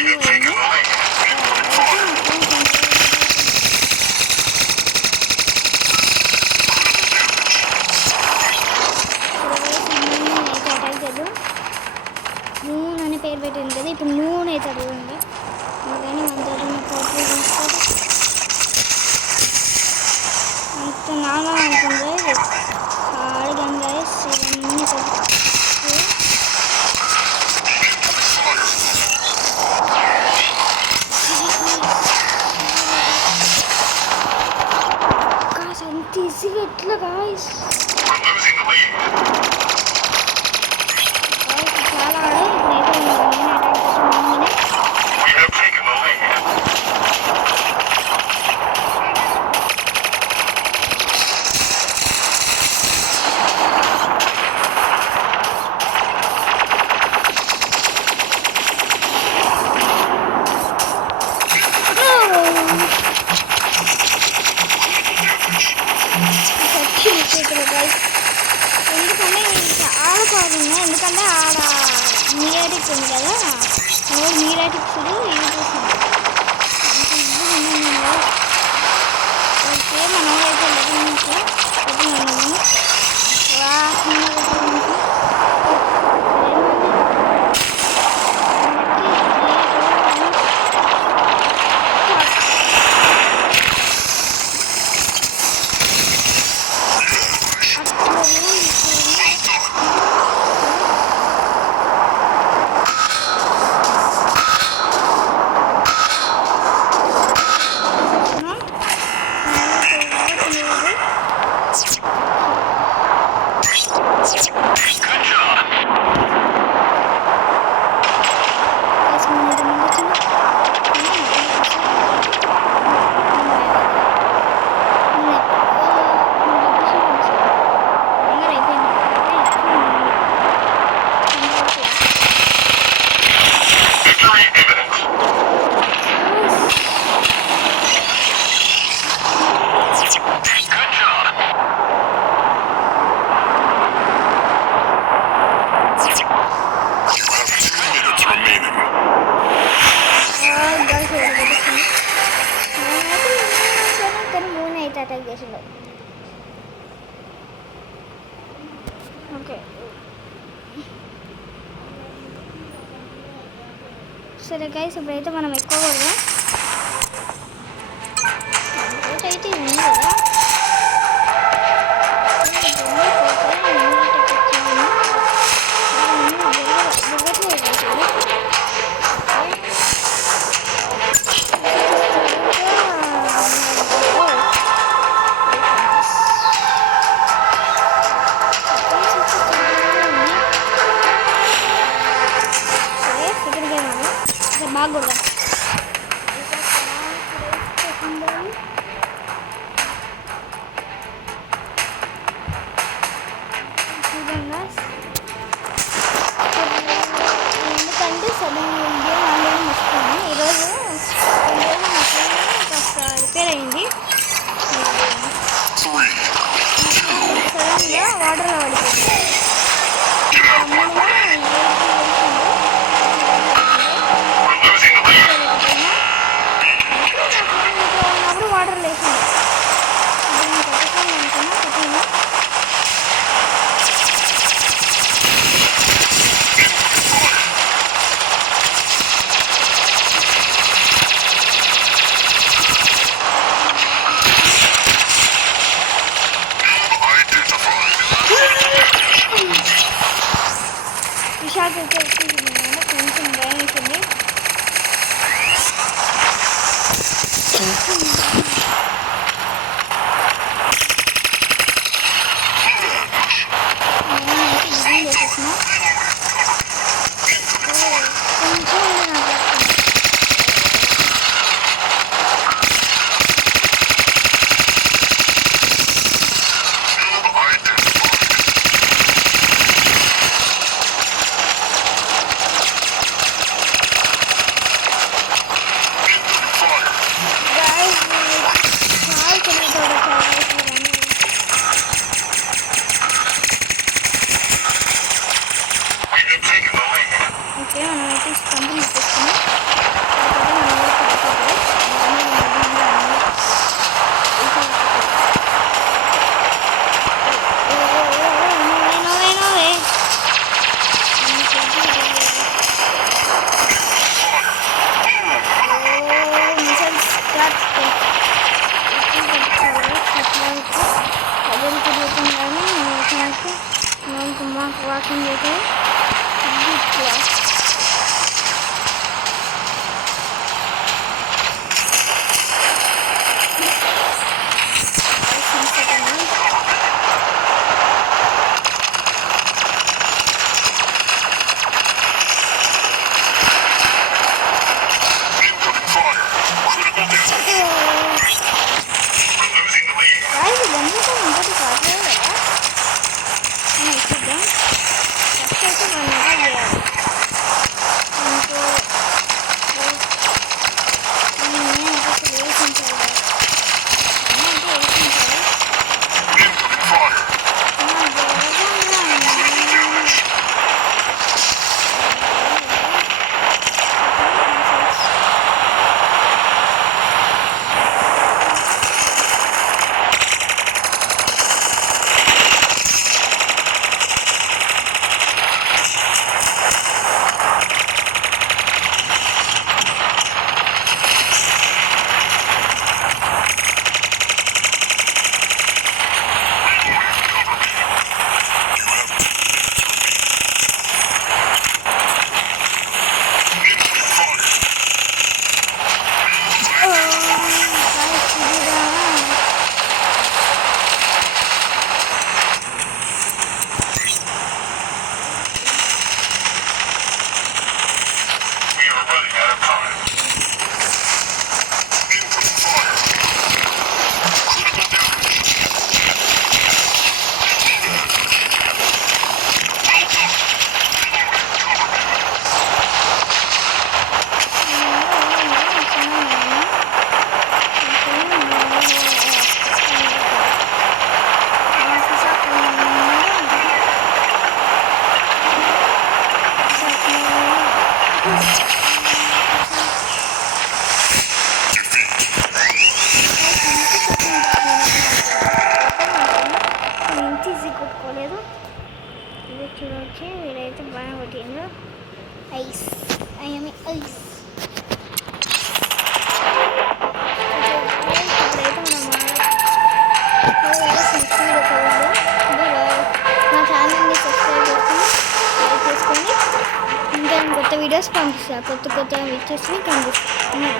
రిమూవ్ అయింది. మూన్ అనే పేరు పెట్టింది కదా, ఇప్పుడు మూన్ అవుతాడు చూడండి. అందుకని మన పవర్ఫుల్ చేస్తారు. అంత నాగా అనుకుంది ఇది ఆడగం గైస్. ఇవన్నీ అంత ఈజీగా ఎట్లా గాయస్. చాలా ఆడే ఇప్పుడైతే నేను అటాక్ చేస్తున్నాను. ఎందుకంటే చాలా బాగున్నాయి. ఎందుకంటే ఆడ మీరాటిక్స్ ఉంది కదా, మీరాటిక్స్ యూజ్ చేస్తుంది. ఓకే మన అయితే అటాక్ చేసిండు. ఓకే సరే గైస్, ఇప్పుడైతే మనం ఎక్కువ కొడదాం. అయితే ఉంది కదా బాగా కొడదాం. ఎందుకంటే సడన్ గేమ్ ఆన్లైన్ వస్తుంది. ఈరోజు కాస్త రిపేర్ అయింది. సడన్గా వాటర్లో పడిపోయింది. వాటర్ లేకుండా విశాఖ కొంచెం భయం వేసింది. రాకుండా అయితే ఇట్లా కొట్టుకోలేదు. ఇది చూడొచ్చు, వీడైతే బాగా కొట్టిండ్రు. Ice I'm ice. మా ఛానల్ని సబ్స్క్రైబ్ చేసుకొని లైక్ చేసుకొని ఇంకా కొత్త వీడియోస్ పంపిస్తాను. కొత్త వీడియోస్ కనిపిస్తాను.